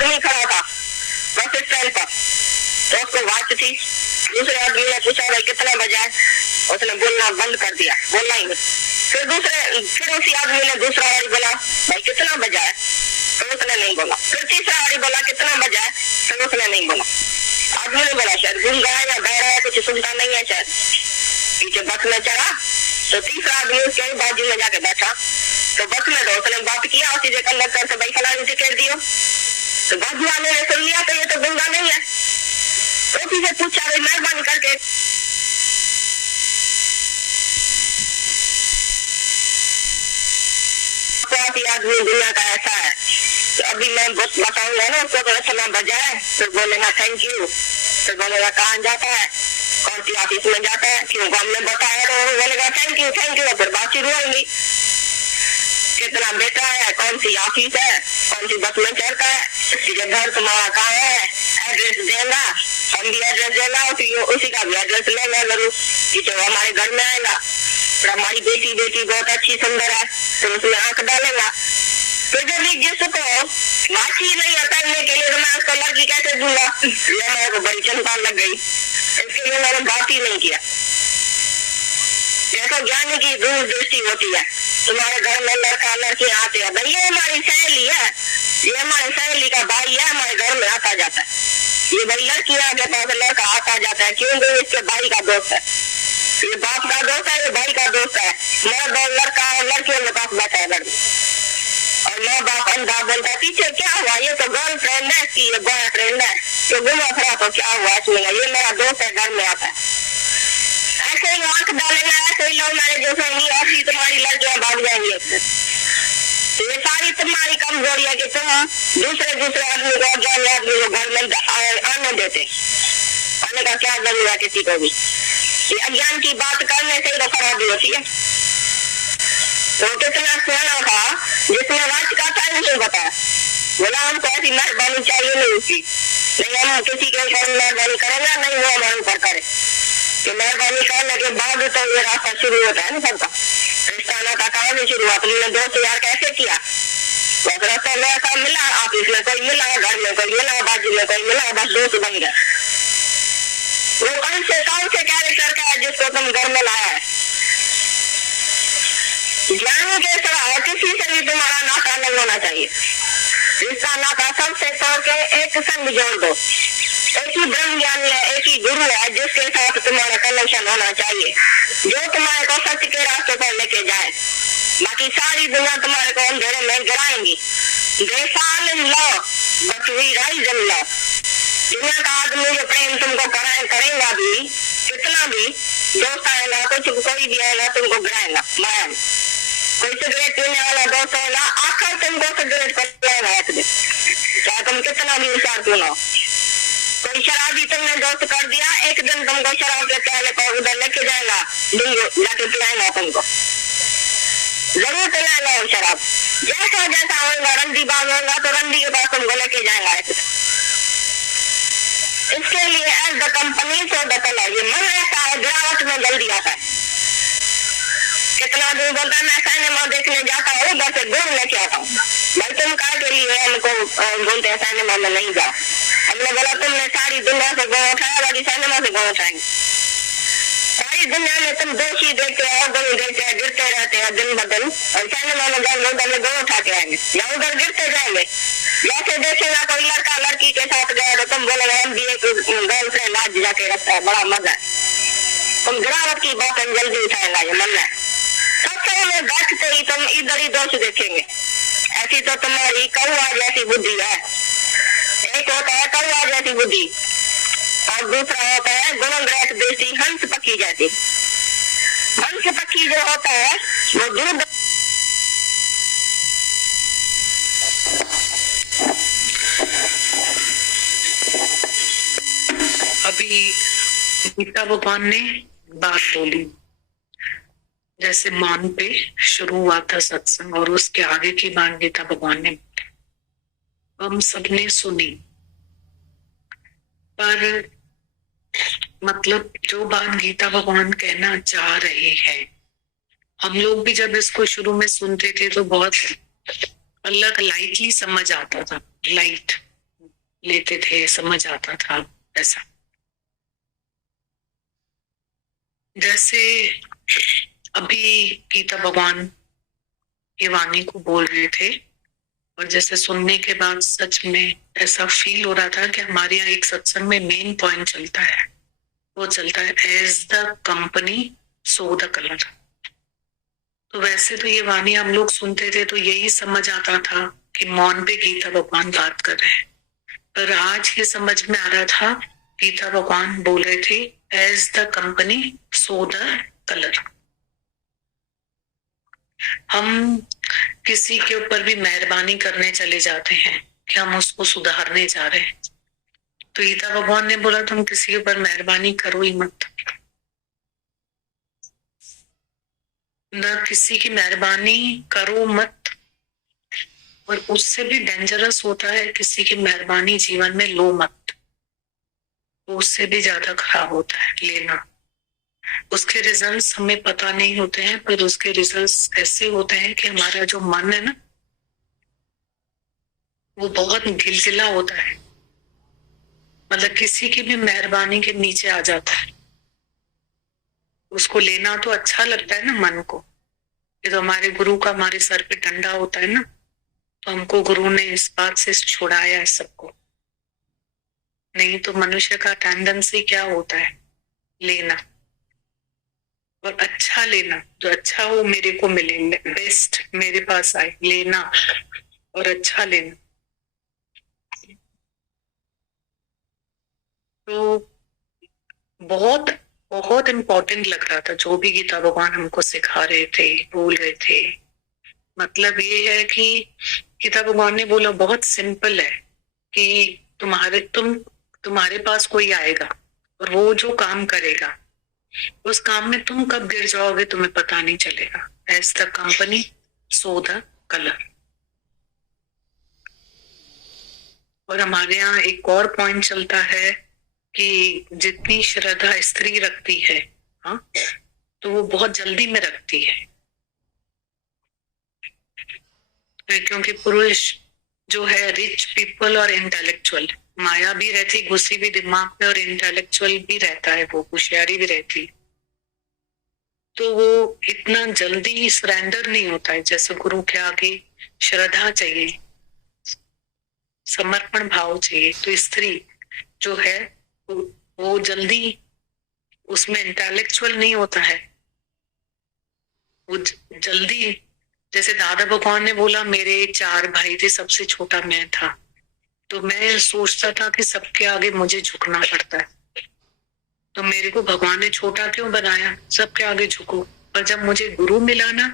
आदमी खड़ा था बस स्टैंड पर, तो उसको वॉच थी। दूसरे आदमी ने पूछा भाई कितना बजा है, उसने बोलना बंद कर दिया, बोलना ही नहीं। फिर उसी आदमी ने दूसरा वाली बोला भाई कितना बजा है, तो उसने नहीं बोला। फिर तीसरा वाली बोला कितना बजा है, तो उसने नहीं बोला। आदमी ने बोला शायद घूम गया या बह रहा है, कुछ सुनता नहीं है शायद। पीछे बस में चढ़ा तो तीसरा आदमी उसके बाजू में जाके बैठा, तो बस में तो उसने बात किया उसी से कंडक्टर से भाई फलानी टिकट दियो, तो बाजू वाले ने सुन लिया तो ये तो गुंडा नहीं है। तो उसी से पूछा भाई मेहरबानी करके आदमी दुनिया का ऐसा है, तो अभी मैं बताऊंगा ना उसको तो अच्छा नाम बजा है, फिर बोलेगा थैंक यू, फिर बोलेगा कहाँ जाता है, कौन सी ऑफिस में जाता है, क्यों हमने बताया, तो बोलेगा थैंक यू, फिर बात शुरू होगी। कितना बेटा है, कौन सी ऑफिस है, कौन सी बस में चढ़ता है, तुझे घर तुम्हारा कहाँ है, एड्रेस देगा, हम भी एड्रेस देगा, उसी का भी एड्रेस लेगा जरूर कि जो हमारे घर में आएगा। फिर हमारी बेटी बहुत अच्छी सुंदर है, तो उसमें आंख डालेगा। तो जब जिसको वाची नहीं करने के लिए तो मैं उसको लड़की कैसे दूंगा, ये मेरे को बड़ी चिंता लग गई, इसके लिए मैंने बात ही नहीं किया। देखो ज्ञान की दूरदृष्टि होती है, तुम्हारे घर में लड़का लड़की आते हैं, भाई ये हमारी सहेली है, ये हमारी सहेली का भाई है, हमारे घर में आता जाता है, ये भाई लड़की आके पास लड़का आता जाता है, क्योंकि इसके भाई का दोस्त है, ये बाप का दोस्त है, ये भाई का दोस्त है। मेरा दो लड़का और लड़कियों के पास बैठा है घर में, और माँ बाप अंधा बोलता है पीछे क्या हुआ, ये तो गर्लफ्रेंड है इसकी, ये बॉयफ्रेंड है, तो घुमा फिरा तो क्या हुआ इसमें, ये मेरा दोस्त है, घर में आता है। ऐसे ही आंख डालेगा, ऐसे ही लव मैरिज होगी, ऐसी तुम्हारी लड़कियां भाग जाएंगी। ये सारी तुम्हारी कमजोरी है कि तुम दूसरे आदमी को, अज्ञानी आदमी को घर में आने देते, आने का क्या जरूरत है किसी को भी। ये अज्ञान की बात करने से ही तो खराबी होती है। तो कितना सियाना था जिसने वाच का टाइम नहीं बताया, बोला हमको ऐसी मेहरबानी चाहिए नहीं उसकी, नहीं हम किसी के ऊपर मेहरबानी करेंगे, नहीं वो हमारे ऊपर करे। तो मेहरबानी करने के बाद तो ये रास्ता शुरू होता है ना सबका, रिश्ता नाता कहाँ से शुरू हुआ, तुमने दोस्त यार कैसे किया, बस रास्ता में ऐसा मिला, ऑफिस में कोई मिला, घर में कोई मिला, बाजू में कोई मिला, बस दोस्त बन गया। वो कौन से कैरेक्टर का है जिसको तुम घर में लाया है। ज्ञानी के सिवा किसी से भी तुम्हारा नाता नहीं होना चाहिए। रिश्ता नाता सबसे तोड़ के एक संग जोड़ दो, एक ही ब्रह्म ज्ञानी है, एक ही गुरु है जिसके साथ तुम्हारा कनेक्शन होना चाहिए, जो तुम्हारे को सत्य के रास्ते पर लेके जाए। बाकी सारी दुनिया तुम्हारे को अंधेरे में गिराएंगी। They fall in love, but we rise in love. दुनिया का आदमी जो प्रेम तुमको करेगा भी, कितना भी दोस्त आएगा, कोई भी आएगा तुमको गिराएगा माया में। कोई सिगरेट पीने वाला दोस्त आएगा, आखिर तुमको सिगरेट को पिलाएगा एक दिन, चाहे तुम कितना भी विचार क्यों ना हो। कोई शराबी तुमने दोस्त कर दिया, एक दिन तुमको शराब के प्याले को उधर लेके जाएगा, जाके पिलाएगा तुमको, जरूर पिलाएगा वो शराब। जैसा जैसा होगा, रंडी बाग होगा तो रंडी के पास तुमको लेके जाएगा। इसके लिए एज द कंपनी से बदल है, ये मन रहता है, गिरावट में जल्दी आता है। कितना दूर बोलता है मैं सिनेमा देखने जाता हूँ, बस घूम लेके आता हूँ। भाई तुम कहा के लिए हमको बोलते हैं सिनेमा में नहीं जाओ, हमने बोला तुमने सारी दुनिया से गो उठाया, बाकी सिनेमा से गो उठाएंगे। सारी दुनिया में तुम दोषी देखते हो, गो देखते हैं, गिरते रहते हैं दिन ब दिन, और सिनेमा में जाएंगे उधर में गो उठा के आएंगे या उधर गिरते जाएंगे। जैसे देखेगा कोई लड़का लड़की के साथ गए तो तुम बोलेगा MBA की गर्लफ्रेंड आज जाके रखता है, बड़ा मजा है। तुम गिरावट की बातें जल्दी उठाएगा ये मन है। सत्संग में बैठते ही तुम इधर ही दोष देखेंगे। ऐसी तो तुम्हारी कौआ जैसी बुद्धि है। एक होता है कौआ जैसी बुद्धि और दूसरा होता है गुणग्रह दृष्टि हंस पक्षी जैसी। हंस पक्षी जो होता है वो दूर अभी गीता भगवान ने बात बोली, जैसे मौन पे शुरू हुआ था सत्संग और उसके आगे की बात गीता भगवान ने हम सबने सुनी, पर मतलब जो बात गीता भगवान कहना चाह रहे हैं, हम लोग भी जब इसको शुरू में सुनते थे तो बहुत अलग लाइटली समझ आता था, लाइट लेते थे, समझ आता था ऐसा। जैसे अभी गीता भगवान ये वाणी को बोल रहे थे, और जैसे सुनने के बाद सच में ऐसा फील हो रहा था कि हमारे यहाँ एक सत्संग में मेन पॉइंट चलता है, वो चलता है as the company so the colour. तो वैसे तो ये वाणी हम लोग सुनते थे तो यही समझ आता था कि मौन पे गीता भगवान बात कर रहे हैं, पर आज ये समझ में आ रहा था गीता भगवान बोल रहे थे as the company so the colour. हम किसी के ऊपर भी मेहरबानी करने चले जाते हैं कि हम उसको सुधारने जा रहे हैं, तो गीता भगवान ने बोला तुम किसी के ऊपर मेहरबानी करो ही मत, न किसी की मेहरबानी करो मत। और उससे भी डेंजरस होता है किसी की मेहरबानी जीवन में लो मत, उससे भी ज्यादा खराब होता है लेना। उसके रिजल्ट्स हमें पता नहीं होते हैं, पर उसके रिजल्ट्स ऐसे होते हैं कि हमारा जो मन है ना वो बहुत गिलगिला होता है, मतलब किसी की भी मेहरबानी के नीचे आ जाता है। उसको लेना तो अच्छा लगता है ना मन को, ये तो हमारे गुरु का हमारे सर पे डंडा होता है ना, तो हमको गुरु ने इस बात से छुड़ाया है सबको। नहीं तो मनुष्य का टेंडेंसी क्या होता है, लेना, और अच्छा लेना, जो अच्छा हो मेरे को मिले, बेस्ट मेरे पास आए, लेना और अच्छा लेना। तो बहुत बहुत इम्पोर्टेंट लग रहा था जो भी गीता भगवान हमको सिखा रहे थे, बोल रहे थे। मतलब ये है कि गीता भगवान ने बोला बहुत सिंपल है कि तुम्हारे पास कोई आएगा और वो जो काम करेगा उस काम में तुम कब गिर जाओगे तुम्हें पता नहीं चलेगा। As the company so the colour. और हमारे यहाँ एक और पॉइंट चलता है कि जितनी श्रद्धा स्त्री रखती है, हाँ, तो वो बहुत जल्दी में रखती है, क्योंकि पुरुष जो है रिच पीपल और इंटेलेक्चुअल, माया भी रहती घुसी भी दिमाग में और इंटेलेक्चुअल भी रहता है, वो होशियारी भी रहती, तो वो इतना जल्दी सरेंडर नहीं होता है। जैसे गुरु के आगे श्रद्धा चाहिए, समर्पण भाव चाहिए, तो स्त्री जो है वो जल्दी उसमें इंटेलेक्चुअल नहीं होता है, वो जल्दी। जैसे दादा भगवान ने बोला मेरे 4 भाई थे, सबसे छोटा मैं था, तो मैं सोचता था कि सबके आगे मुझे झुकना पड़ता है, तो मेरे को भगवान ने छोटा क्यों बनाया, सबके आगे झुको। पर जब मुझे गुरु मिला ना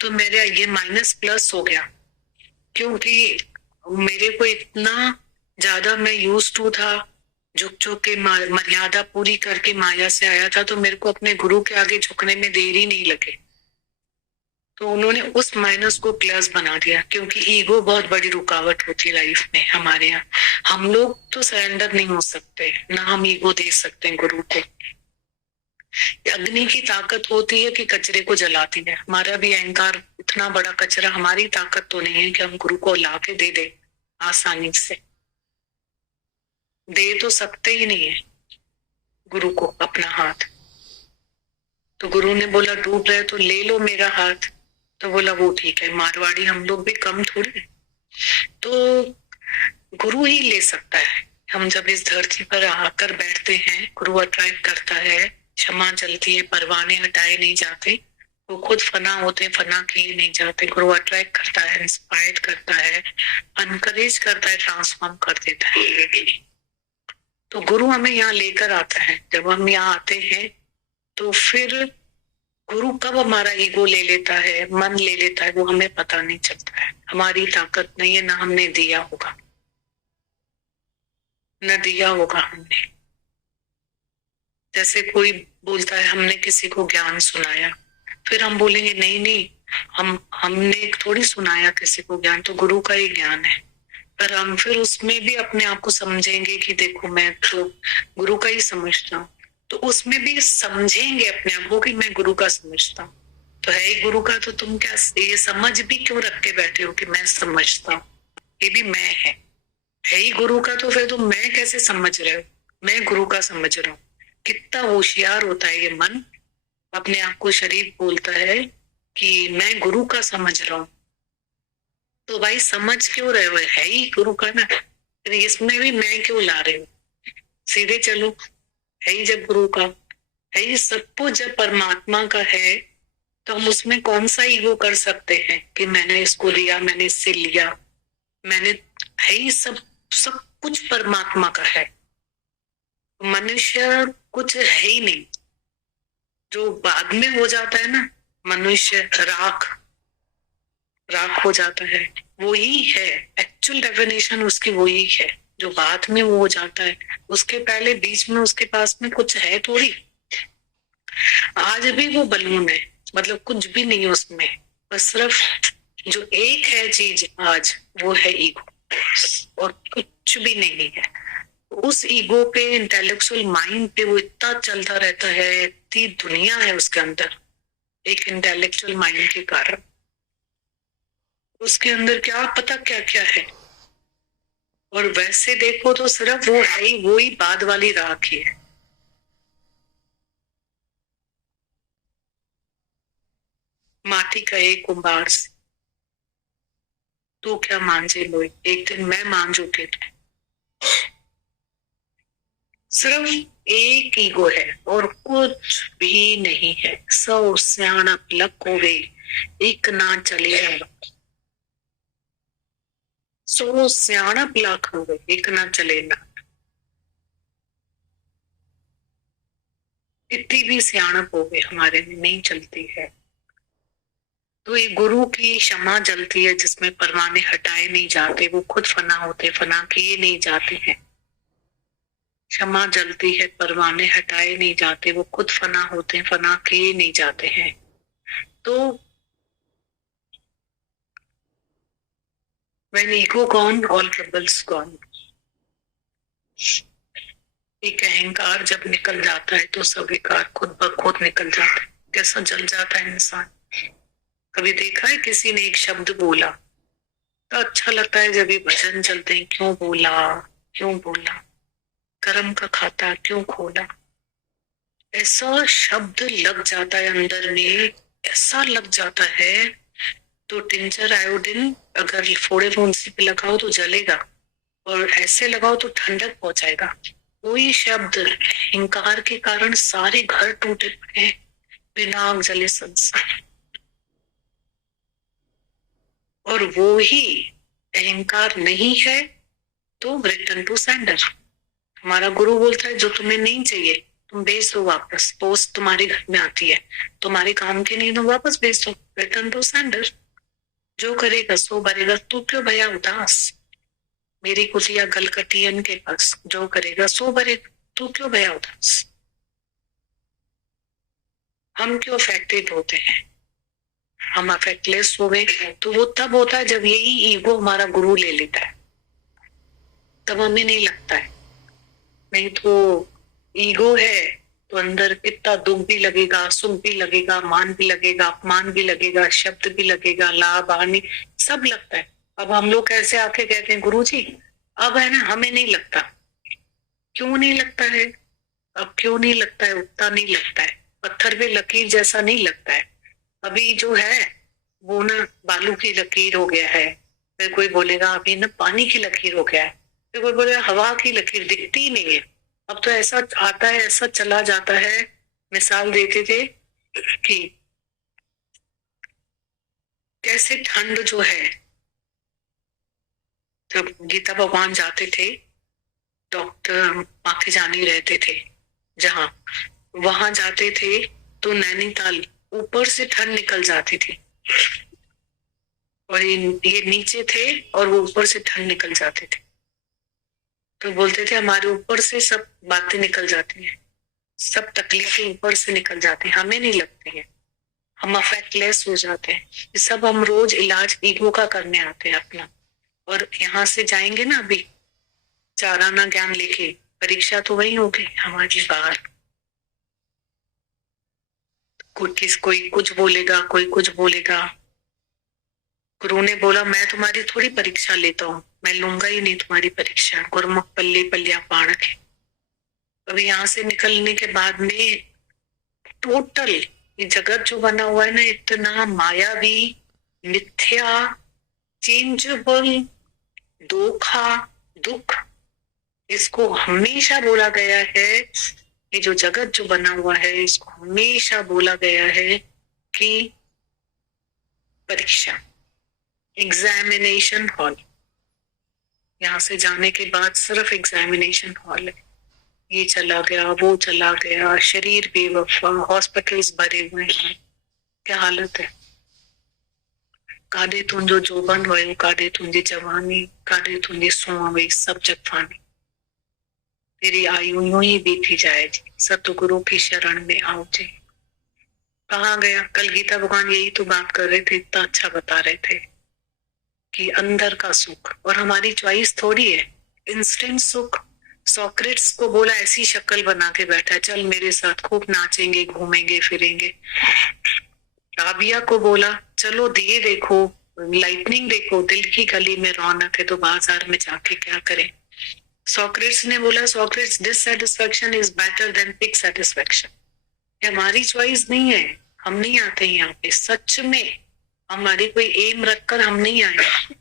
तो मेरा ये माइनस प्लस हो गया, क्योंकि मेरे को इतना ज्यादा मैं यूज टू था, झुक झुक के मर्यादा पूरी करके माया से आया था, तो मेरे को अपने गुरु के आगे झुकने में देर ही नहीं लगे। तो उन्होंने उस माइनस को प्लस बना दिया, क्योंकि ईगो बहुत बड़ी रुकावट होती है लाइफ में हमारे यहाँ। हम लोग तो सरेंडर नहीं हो सकते, ना हम ईगो दे सकते हैं गुरु को। अग्नि की ताकत होती है कि कचरे को जलाती है, हमारा भी अहंकार इतना बड़ा कचरा, हमारी ताकत तो नहीं है कि हम गुरु को ला के दे दे आसानी से, दे तो सकते ही नहीं है गुरु को अपना हाथ। तो गुरु ने बोला डूब रहे तो ले लो मेरा हाथ, तो बोला वो ठीक है, मारवाड़ी हम लोग भी कम थोड़े, तो गुरु ही ले सकता है। हम जब इस धरती पर आकर बैठते हैं, गुरु अट्रैक्ट करता है, क्षमा चलती है, परवाने हटाए नहीं जाते, वो खुद फना होते, फना किए नहीं जाते। गुरु अट्रैक्ट करता है, इंस्पायर करता है, अनकरेज करता है, ट्रांसफॉर्म कर देता है। तो गुरु हमें यहाँ लेकर आता है। जब हम यहाँ आते हैं तो फिर गुरु कब हमारा ईगो ले लेता है, मन ले लेता है, वो हमें पता नहीं चलता है। हमारी ताकत नहीं है, ना हमने दिया होगा, न दिया होगा हमने। जैसे कोई बोलता है हमने किसी को ज्ञान सुनाया, फिर हम बोलेंगे नहीं नहीं, हमने थोड़ी सुनाया किसी को ज्ञान, तो गुरु का ही ज्ञान है। पर हम फिर उसमें भी अपने आप को समझेंगे कि देखो मैं तो गुरु का ही समझता हूँ, तो उसमें भी समझेंगे अपने आप को कि मैं गुरु का समझता हूँ, तो है ही गुरु का। तो तुम क्या ये समझ भी क्यों रख के बैठे हो कि मैं समझता हूँ, ये भी मैं है। है ही गुरु का, तो फिर तुम मैं कैसे समझ रहे हो? मैं गुरु का समझ रहा हूँ। कितना होशियार होता है ये मन, अपने आप को शरीर बोलता है कि मैं गुरु का समझ रहा हूँ। तो भाई समझ क्यों रहे हो? है ही गुरु का ना, फिर इसमें भी मैं क्यों ला रहे हो? सीधे चलो, है ही जब गुरु का, है ही सब कुछ जब परमात्मा का है, तो हम उसमें कौन सा ईगो कर सकते हैं कि मैंने इसको लिया, मैंने इससे लिया, मैंने, है ही सब, सब कुछ परमात्मा का है। मनुष्य कुछ है ही नहीं। जो बाद में हो जाता है ना, मनुष्य राख, राख हो जाता है, वो ही है एक्चुअल डेफिनेशन उसकी, वो ही है जो बाद में वो हो जाता है। उसके पहले बीच में उसके पास में कुछ है थोड़ी। आज भी वो बलून है, मतलब कुछ भी नहीं है उसमें, बस सिर्फ जो एक है चीज आज, वो है ईगो, और कुछ भी नहीं है। उस ईगो पे, इंटेलेक्चुअल माइंड पे वो इतना चलता रहता है, इतनी दुनिया है उसके अंदर, एक इंटेलेक्चुअल माइंड के कारण। उसके अंदर क्या पता क्या क्या है। और वैसे देखो तो सिर्फ वो है ही, वो ही बाद वाली राख ही है। माटी का एक कुंभार से तू क्या मांझे लोई, एक दिन मैं मांझू के थे। सिर्फ एक ईगो है और कुछ भी नहीं है। सौ सियाणा लक होवे, एक ना चले। सौ सियाणा लक होवे, एक ना चले ना। इतनी भी सियाणप हो गई हमारे में नहीं चलती है। तो ये गुरु की क्षमा जलती है, जिसमें परवाने हटाए नहीं जाते, वो खुद फना होते, फना किए नहीं जाते हैं। क्षमा जलती है, परवाने हटाए नहीं जाते, वो खुद फना होते हैं, फना किए नहीं जाते हैं। तो when ego gone, all troubles gone। एक अहंकार जब निकल जाता है तो सब विकार खुद ब खुद निकल जाता है। कैसा जल जाता है इंसान। कभी देखा है किसी ने एक शब्द बोला तो अच्छा लगता है, जब ये भजन चलते हैं, क्यों बोला, क्यों बोला, कर्म का खाता क्यों खोला। ऐसा शब्द लग जाता है अंदर में, ऐसा लग जाता है। तो टिंचर आयोडीन अगर फोड़े फुंसी पे लगाओ तो जलेगा, और ऐसे लगाओ तो ठंडक पहुंचाएगा। कोई शब्द अहंकार के कारण सारे घर टूटे पड़े, बिना आग जले संसार। और वो ही अहंकार नहीं है तो रिटर्न टू सेंडर। हमारा गुरु बोलता है जो तुम्हें नहीं चाहिए तुम बेच दो वापस। पोस्ट तुम्हारे घर में आती है, तुम्हारे काम के नहीं तो वापस बेच दो, रिटर्न टू सेंडर। जो करेगा सो भरेगा, तू क्यों भया उदास। मेरी कुटिया गलकटियन के पास, जो करेगा सो भरेगा, तू क्यों भया उदास। हम क्यों अफेक्टेड होते हैं, हम अफेक्टलेस हो गए तो वो तब होता है जब यही ईगो हमारा गुरु ले लेता है, तब हमें नहीं लगता है। नहीं तो ईगो है तो अंदर कितना दुख भी लगेगा, सुख भी लगेगा, मान भी लगेगा, अपमान भी लगेगा, शब्द भी लगेगा, लाभ हानि सब लगता है। अब हम लोग कैसे आके कहते हैं गुरु जी अब है ना, हमें नहीं लगता। क्यों नहीं लगता है? अब क्यों नहीं लगता है? उतना नहीं लगता है, पत्थर पे लकीर जैसा नहीं लगता है। अभी जो है वो ना बालू की लकीर हो गया है, फिर कोई बोलेगा अभी ना पानी की लकीर हो गया है, फिर कोई बोलेगा हवा की लकीर, दिखती ही नहीं है। अब तो ऐसा आता है, ऐसा चला जाता है। मिसाल देते थे कि कैसे ठंड जो है, जब गीता भगवान जाते थे, डॉक्टर माखे जानी रहते थे जहां, वहां जाते थे तो नैनीताल ऊपर से ठंड निकल जाती थी, और ये नीचे थे और वो ऊपर से ठंड निकल जाते थे। तो बोलते थे हमारे ऊपर से सब बातें निकल जाती हैं, सब तकलीफें ऊपर से निकल जाती हैं, हमें नहीं लगती है, हम अफेक्टलेस हो जाते हैं। ये सब हम रोज इलाज ईगो का करने आते हैं अपना। और यहाँ से जाएंगे ना अभी चाराना ज्ञान लेके, परीक्षा तो वही होगी हमारी बाहर। कोई कुछ बोलेगा, कोई कुछ बोलेगा। गुरु ने बोला मैं तुम्हारी थोड़ी परीक्षा लेता हूँ, मैं लूंगा ही नहीं तुम्हारी परीक्षा। गुरमुख पल्ली पल्लिया पाण के। अभी यहाँ से निकलने के बाद में टोटल ये जगत जो बना हुआ है ना, इतना मायावी, मिथ्या, चेंजेबल, धोखा, दुख, इसको हमेशा बोला गया है, ये जो जगत जो बना हुआ है इसको हमेशा बोला गया है कि परीक्षा, एग्जामिनेशन हॉल। यहाँ से जाने के बाद सिर्फ एग्जामिनेशन हॉल है। ये चला गया, वो चला गया, शरीर बेवफा, हॉस्पिटल्स भरे हुए हैं, क्या हालत है। कादे तुंजो जोबन वयो, कादे तुंजी जवानी, कादे तुंजी सुहावे सब जगफानी। तेरी आयु यूं ही बीती जाएगी, सतगुरु की शरण में आओ जी। कहा गया कल गीता भगवान यही तो बात कर रहे थे, इतना अच्छा बता रहे थे कि अंदर का सुख, और हमारी चॉइस थोड़ी है इंस्टेंट सुख। सोक्रेट्स को बोला ऐसी शक्ल बना के बैठा है, चल मेरे साथ खूब नाचेंगे, घूमेंगे फिरेंगे। राबिया को बोला चलो दिए देखो, लाइटनिंग देखो, दिल की गली में रौनक है, तो बाजार में जाके क्या करें। सोक्रेट्स ने बोला Socrates dissatisfaction is better than pig satisfaction. हमारी चॉइस नहीं है, हम नहीं आते यहाँ पे, सच में हमारी कोई एम रखकर हम नहीं आए।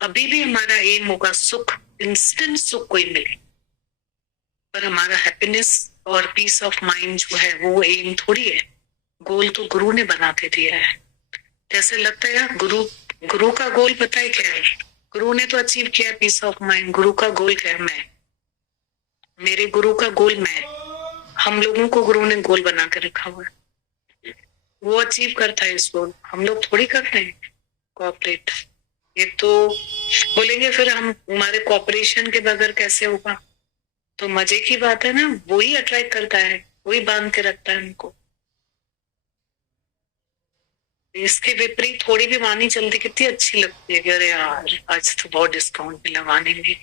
अभी भी हमारा एम होगा सुख, इंस्टेंट सुख कोई मिले, पर हमारा हैप्पीनेस और पीस ऑफ माइंड जो है वो एम थोड़ी है। गोल तो गुरु ने बना के दिया है। जैसे लगता है यार गुरु का गोल पता है क्या है, गुरु ने तो अचीव किया पीस ऑफ माइंड। गुरु का गोल क्या है, मैं, मेरे गुरु का गोल मैं, हम लोगों को गुरु ने गोल बना के रखा हुआ है, वो अचीव करता है इस गोल, हम लोग थोड़ी करते हैं कोऑपरेट। ये तो बोलेंगे फिर हम हमारे कोऑपरेशन के बगैर कैसे होगा, तो मजे की बात है ना, वो ही अट्रैक्ट करता है, वही बांध के रखता है हमको। इसके विपरीत थोड़ी भी वाणी चलती कितनी अच्छी लगती है कि अरे यार आज तो बहुत डिस्काउंट मिला वाणी में,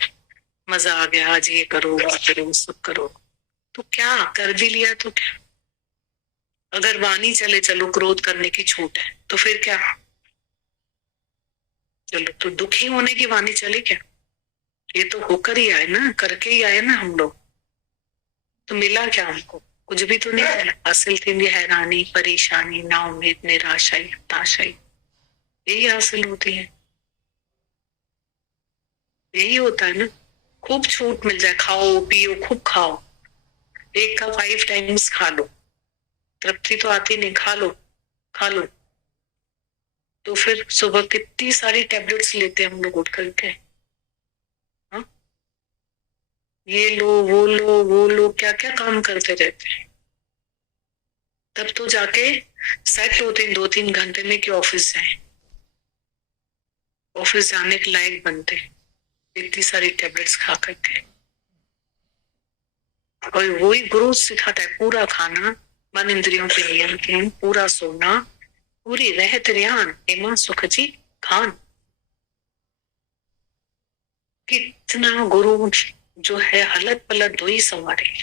मजा आ गया, आज ये करो वो करो सब करो। तो क्या कर भी लिया तो क्या, अगर वाणी चले चलो क्रोध करने की छूट है तो फिर क्या, चलो तो दुखी होने की वाणी चले क्या, ये तो होकर ही आए ना, करके ही आए ना हम लोग। तो मिला क्या हमको, कुछ भी तो नहीं मिला। हासिल थी हैरानी, परेशानी, ना उम्मीद, निराशाई, हताशाई, यही हासिल होती है, यही होता है ना। खूब छूट मिल जाए, खाओ पियो खूब खाओ, एक का 5 टाइम्स खा लो, तृप्ति तो आती नहीं, खा लो तो फिर सुबह कितनी सारी टैबलेट्स लेते हैं हम लोग उठ करके, हाँ ये लो वो लो क्या क्या काम करते रहते हैं। तब तो जाके सेट होते हैं 2-3 घंटे में कि ऑफिस जाए, ऑफिस जाने के लायक बनते इतनी सारी टैबलेट्स खा करके। और वही गुरु सिखाता है, पूरा खाना, मन इंद्रियों पे नियंत्रण, पूरा सोना, पूरी रहत ध्यान, हेमा सुख जी खान। कितना गुरु जो है हलत पलट दो ही संवारे,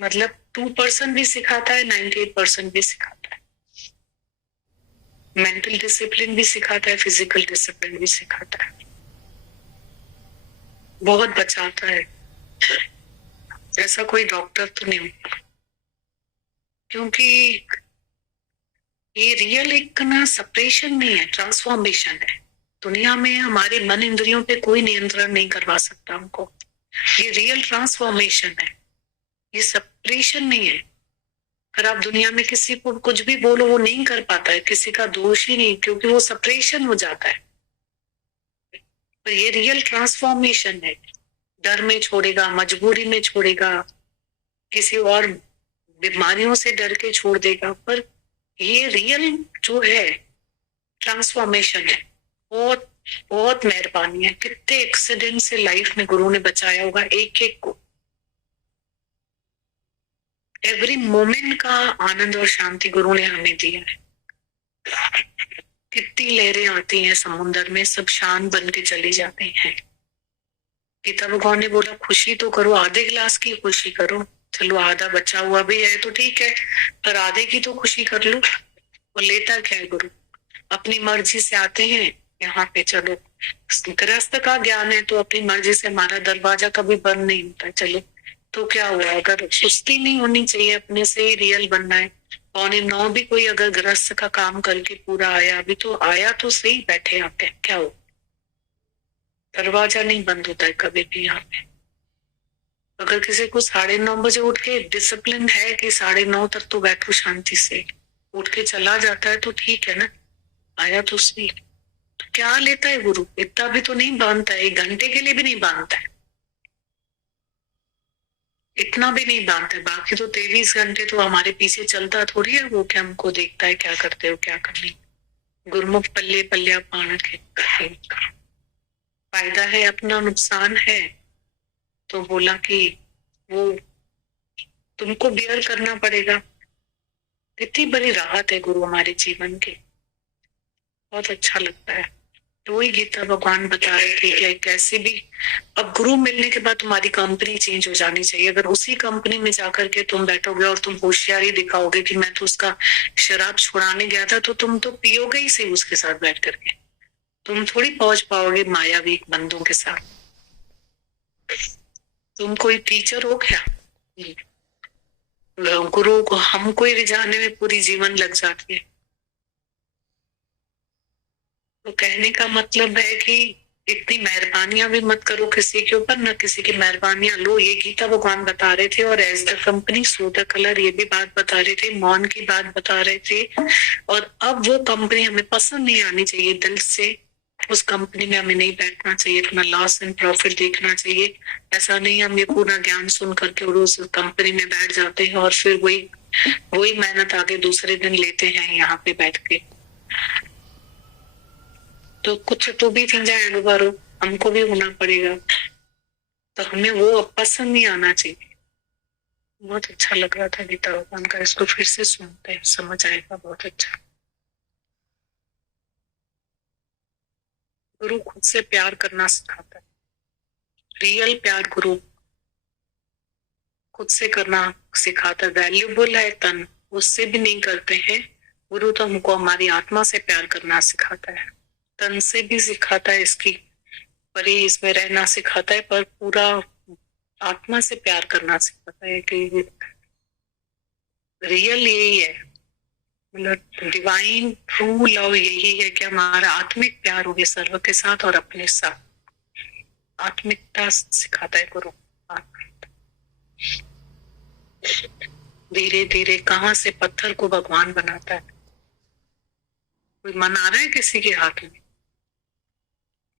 मतलब 2% भी सिखाता है, 98% भी सिखाता है। मेंटल डिसिप्लिन भी सिखाता है, फिजिकल डिसिप्लिन भी सिखाता है, बहुत बचाता है। ऐसा कोई डॉक्टर तो नहीं, क्योंकि ये रियल एक ना सेपरेशन नहीं है, ट्रांसफॉर्मेशन है। दुनिया में हमारे मन इंद्रियों पे कोई नियंत्रण नहीं करवा सकता हमको, ये रियल ट्रांसफॉर्मेशन है, ये सेपरेशन नहीं है। फिर आप दुनिया में किसी को कुछ भी बोलो वो नहीं कर पाता है, किसी का दोष ही नहीं, क्योंकि वो सेपरेशन हो जाता है। पर ये रियल ट्रांसफॉर्मेशन है, डर में छोड़ेगा, मजबूरी में छोड़ेगा, किसी और बीमारियों से डर के छोड़ देगा, पर ये रियल जो है ट्रांसफॉर्मेशन है। बहुत बहुत मेहरबानी है, कितने एक्सीडेंट से लाइफ में गुरु ने बचाया होगा, एक एक को। एवरी मोमेंट का आनंद और शांति गुरु ने हमें दिया है। कितनी लहरें आती हैं समुद्र में, सब शांत बन के चली जाती हैं। गीता भगवान ने बोला खुशी तो करो, आधे गिलास की खुशी करो, चलो आधा बचा हुआ भी है तो ठीक है, पर आधे की तो खुशी कर लो। और लेता क्या है गुरु, अपनी मर्जी से आते हैं, यहाँ पे चलो गृहस्थ का ज्ञान है तो अपनी मर्जी से हमारा दरवाजा कभी बंद नहीं होता। चलो तो क्या हुआ, अगर सुस्ती नहीं होनी चाहिए, अपने से ही रियल बनना है। 8:45 भी कोई अगर गृहस्थ का काम करके पूरा आया, अभी तो आया तो सही, बैठे आके क्या हो, दरवाजा नहीं बंद होता है कभी भी यहाँ पे। अगर किसी को 9:30 बजे उठ के डिसिप्लिन है कि 9:30 तक तो बैठो शांति से, उठ के चला जाता है तो ठीक है ना, आया तो सही। तो क्या लेता है गुरु, इतना भी तो नहीं बांधता है, 1 घंटे के लिए भी नहीं बांधता है, इतना भी नहीं बांधता है। बाकी तो 23 घंटे तो हमारे पीछे चलता थोड़ी है वो, क्या हमको देखता है क्या करते हो क्या करनी। गुरमुख पल्ले पल्ल्या पान के फायदा है अपना, नुकसान है, तो बोला कि वो तुमको बियर करना पड़ेगा। इतनी बड़ी राहत है गुरु हमारे जीवन की, बहुत अच्छा लगता है। तो वही गीता भगवान बता रहे थे कि कैसे भी अब गुरु मिलने के बाद तुम्हारी कंपनी चेंज हो जानी चाहिए। अगर उसी कंपनी में जाकर के तुम बैठोगे और तुम होशियारी दिखाओगे कि मैं तो उसका शराब छुड़ाने गया था, तो तुम तो पियोगे ही सही उसके साथ बैठ करके, तुम थोड़ी पहुंच पाओगे मायावी बंदों के साथ। तुम कोई टीचर हो क्या, गुरु को हमको ही रिझाने में पूरी जीवन लग जाती है। तो कहने का मतलब है कि इतनी मेहरबानियां भी मत करो किसी के ऊपर, ना किसी की मेहरबानियां लो। ये गीता भगवान बता रहे थे। और as the company so the colour, ये भी बात बता रहे थे, मौन की बात बता रहे थे। और अब वो कंपनी हमें पसंद नहीं आनी चाहिए दिल से, उस कंपनी में हमें नहीं बैठना चाहिए, अपना लॉस एंड प्रॉफिट देखना चाहिए। ऐसा नहीं हम ये पूरा ज्ञान सुन करके और उस कंपनी में बैठ जाते हैं और फिर वही मेहनत आगे दूसरे दिन लेते हैं यहाँ पे बैठ के। तो कुछ तो भी थी जाए दोबारा, हमको भी होना पड़ेगा, तो हमें वो पसंद नहीं आना चाहिए। बहुत अच्छा लग रहा था गीता भगवान का, इसको फिर से सुनते हैं समझ आएगा बहुत अच्छा। गुरु खुद से प्यार करना सिखाता है, रियल प्यार गुरु खुद से करना सिखाता है। वैल्यूबल है तन, उससे भी नहीं करते हैं। गुरु तो हमको हमारी आत्मा से प्यार करना सिखाता है, तन से भी सिखाता है, इसकी परी इसमें रहना सिखाता है, पर पूरा आत्मा से प्यार करना सिखाता है कि रियल यही है, मतलब डिवाइन ट्रू लव यही है कि हमारा आत्मिक प्यार हो सर्व के साथ और अपने साथ। आत्मिकता सिखाता है गुरु। धीरे धीरे कहाँ से पत्थर को भगवान बनाता है। कोई मना रहा है किसी के हाथ में,